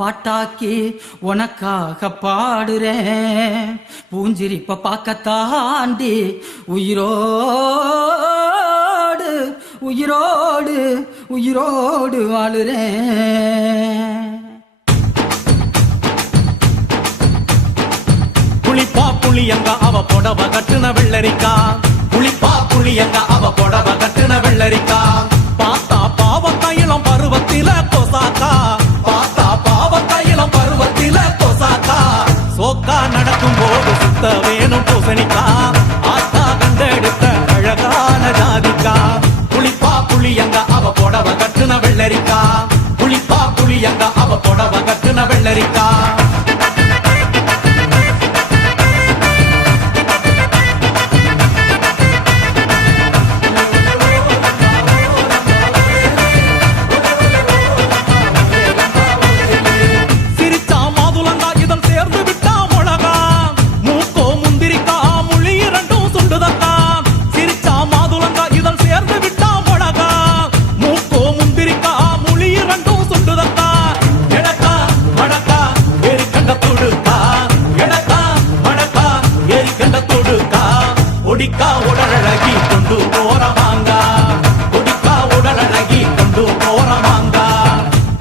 பாட்டாக்கி உனக்காக பாடுறேன், பூஞ்சிரிப்ப பார்க்கத்தாண்டி உயிரோடு உயிரோடு உயிரோடு வாழுறேன். புளிப்பா புளியங்க அவ புடவ கட்டுன வெள்ளரிக்கா, புளிப்பா புளியங்க அவ புடவ கட்டுன வெள்ளரிக்கா. பார்த்தா பாவக்காயிலம் பருவத்தில கொசாக்கா, பார்த்தா பாவக்காயிலம் பருவத்தில கொசாக்கா. சோக்கா நடக்கும் போது சுத்த வேணும் பூசணிக்கா, ஆத்தா கண்டெடுத்த அழகான ஜாதிக்கா. புளிப்பா புளியங்க அவ புடவ கட்டுன வெள்ளரிக்கா, புளிப்பா புளியங்க அவ புடவ கட்டுன வெள்ளரிக்கா. கொடிக்கா உடலழகி கொண்டு போறவாங்க, கொடிக்கா உடலழகி கொண்டு போறவாங்க.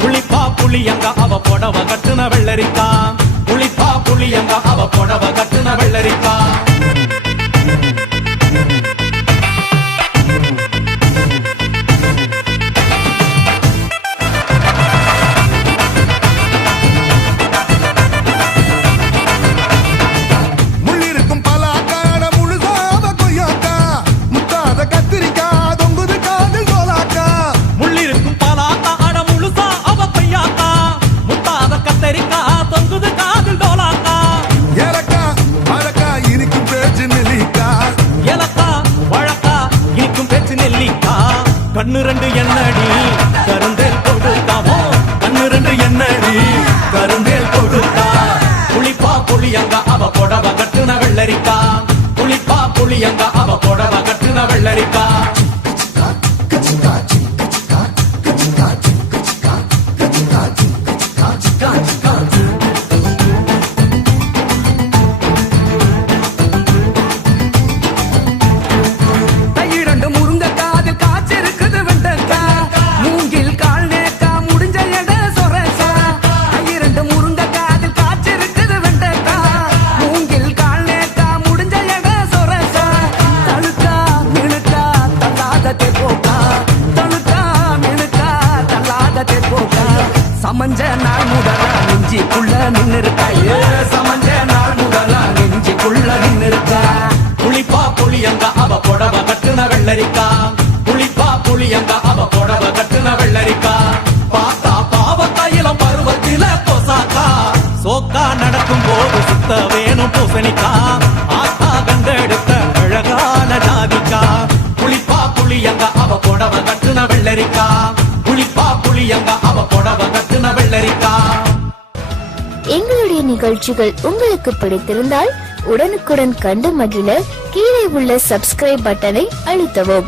புளிப்பா புளியங்க அவ புடவ கட்டுன வெள்ளரிக்கா, புளிப்பா புளியங்க அவ புடவ கட்டுன வெள்ளரிக்கா. கண்ணு ரெண்டு எண்ணடி கருந்தேல் கொடுத்தாவோ, கண்ணு ரெண்டு எண்ணடி கருந்தேல் கொடுத்தா. புளிப்பா புளியங்க அவ புடவ கட்டுன வெள்ளரிக்கா, புளிப்பா புளியங்க அவ புடவ கட்டுன வெள்ளரிக்கா. சமஞ்ச நாள் முதலா நெஞ்சிக்குள்ள நின்னுருக்கா, சமஞ்ச நாள் முதலா நெஞ்சிக்குள்ள நின்னுருக்கா. புளிப்பா புளியங்க அவ புடவ கட்டுன வெள்ளரிக்கா, புளிப்பா புளியங்க அவ புடவ கட்டுன வெள்ளரிக்கா. பார்த்தா பாவக்காயிலம் பருவத்தில கொசாக்கா, சோக்கா நடக்கும் போது சுத்த வேணும் பூசணிக்கா, ஆத்தா கண்டெடுத்த அழகான ஜாதிக்கா. புளிப்பா புளியங்க அவ புடவ கட்டுன வெள்ளரிக்கா, புளிப்பா புளியங்க அவ புடவ கட்டுன வெள்ளரிக்கா. எங்களுடைய நிகழ்ச்சிகள் உங்களுக்கு பிடித்திருந்தால் உடனுக்குடன் கண்டு மகிழ கீழே உள்ள சப்ஸ்கிரைப் பட்டனை அழுத்தவும்.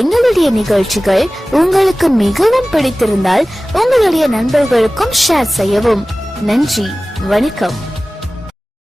எங்களுடைய நிகழ்ச்சிகள் உங்களுக்கு மிகவும் பிடித்திருந்தால் உங்களுடைய நண்பர்களுக்கும் ஷேர் செய்யவும். நன்றி, வணக்கம்.